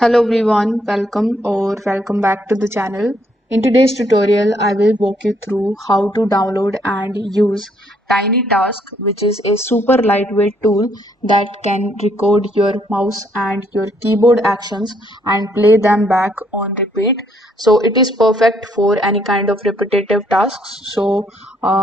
Hello everyone, welcome back to the channel. In today's tutorial, I will walk you through how to download and use Tiny Task, which is a super lightweight tool that can record your mouse and your keyboard actions and play them back on repeat. So it is perfect for any kind of repetitive tasks. So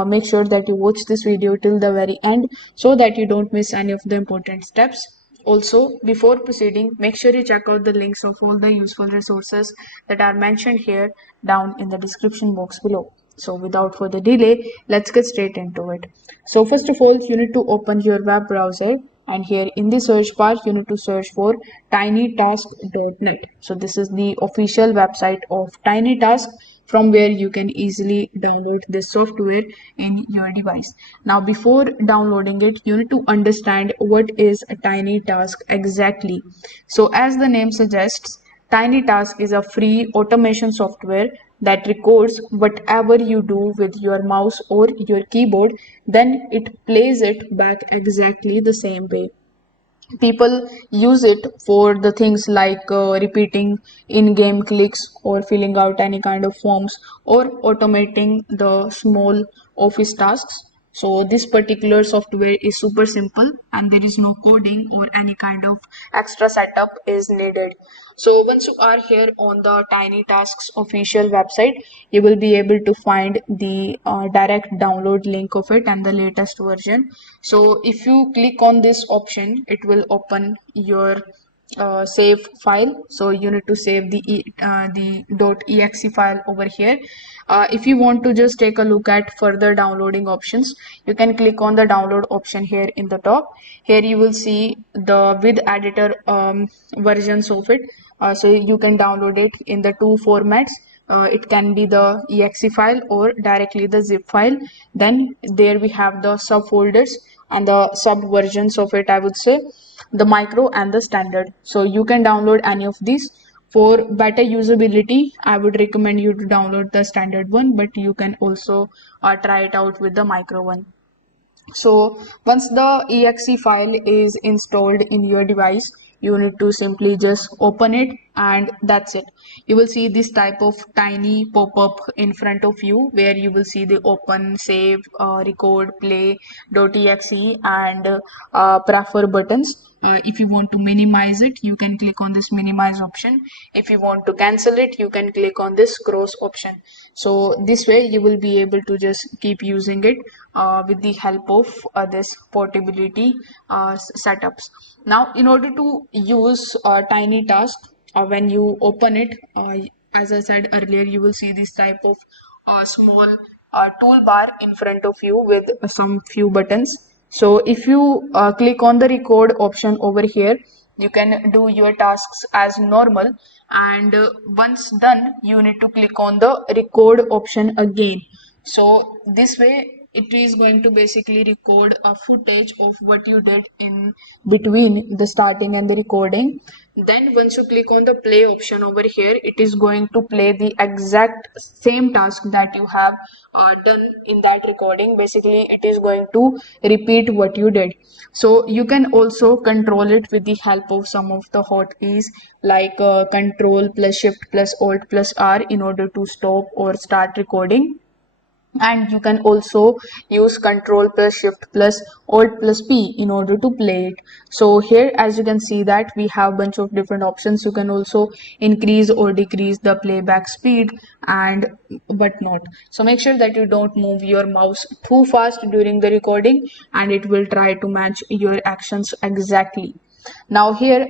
make sure that you watch this video till the very end so that you don't miss any of the important steps. Also, before proceeding, make sure you check out the links of all the useful resources that are mentioned here down in the description box below. So without further delay, let's get straight into it. So first of all, you need to open your web browser, and here in the search bar, you need to search for tinytask.net. So this is the official website of TinyTask, from where you can easily download this software in your device. Now, before downloading it, you need to understand what is a Tiny Task exactly. So as the name suggests, Tiny Task is a free automation software that records whatever you do with your mouse or your keyboard, then it plays it back exactly the same way. People use it for the things like repeating in-game clicks or filling out any kind of forms or automating the small office tasks. So this particular software is super simple and there is no coding or any kind of extra setup is needed. So once you are here on the Tiny Tasks official website, you will be able to find the direct download link of it and the latest version. So if you click on this option, it will open your save file. So you need to save the .exe file over here. If you want to just take a look at further downloading options, you can click on the download option here in the top. Here you will see the with editor versions of it. So you can download it in the two formats. It can be the exe file or directly the zip file. Then there we have the subfolders and the sub versions of it, I would say, the micro and the standard. So you can download any of these. For better usability, I would recommend you to download the standard one, but you can also try it out with the micro one. So once the exe file is installed in your device, you need to simply just open it, and that's it. You will see this type of tiny pop-up in front of you where you will see the open, save, record, play, .exe and prefer buttons. If you want to minimize it, you can click on this minimize option. If you want to cancel it, you can click on this cross option. So this way you will be able to just keep using it with the help of this portability setups. Now, in order to use Tiny Task, when you open it, as I said earlier, you will see this type of small toolbar in front of you with some few buttons. So if you click on the record option over here, you can do your tasks as normal, and once done, you need to click on the record option again. So this way it is going to basically record a footage of what you did in between the starting and the recording. Then once you click on the play option over here, it is going to play the exact same task that you have done in that recording. Basically it is going to repeat what you did. So you can also control it with the help of some of the hotkeys like control plus shift plus alt plus R in order to stop or start recording, and you can also use control plus shift plus alt plus P in order to play it. So here, as you can see, that we have bunch of different options. You can also increase or decrease the playback speed and whatnot. So make sure that you don't move your mouse too fast during the recording, and it will try to match your actions exactly. Now here,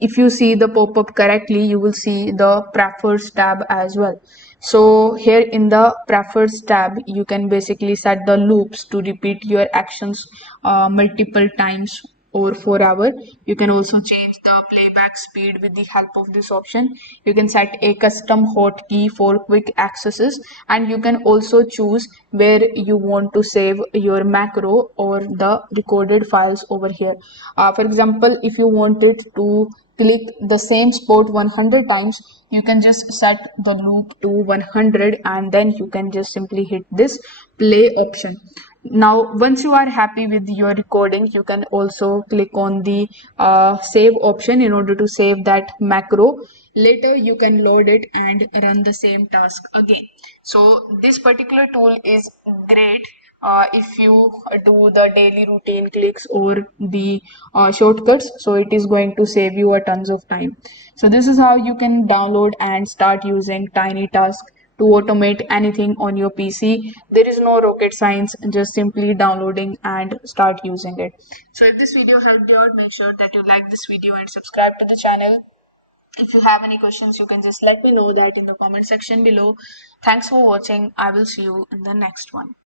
if you see the pop-up correctly, you will see the prefers tab as well. So here in the prefers tab, you can basically set the loops to repeat your actions multiple times or forever. You can also change the playback speed with the help of this option. You can set a custom hotkey for quick accesses, and you can also choose where you want to save your macro or the recorded files over here. For example, if you wanted to click the same spot 100 times, you can just set the loop to 100 and then you can just simply hit this play option. Now, once you are happy with your recording, you can also click on the save option in order to save that macro. Later, you can load it and run the same task again. So, this particular tool is great if you do the daily routine clicks or the shortcuts. So, it is going to save you a tons of time. So, this is how you can download and start using Tiny Task to automate anything on your PC. There is no rocket science, just simply downloading and start using it. So if this video helped you out, make sure that you like this video and subscribe to the channel. If you have any questions, you can just let me know that in the comment section below. Thanks for watching. I will see you in the next one.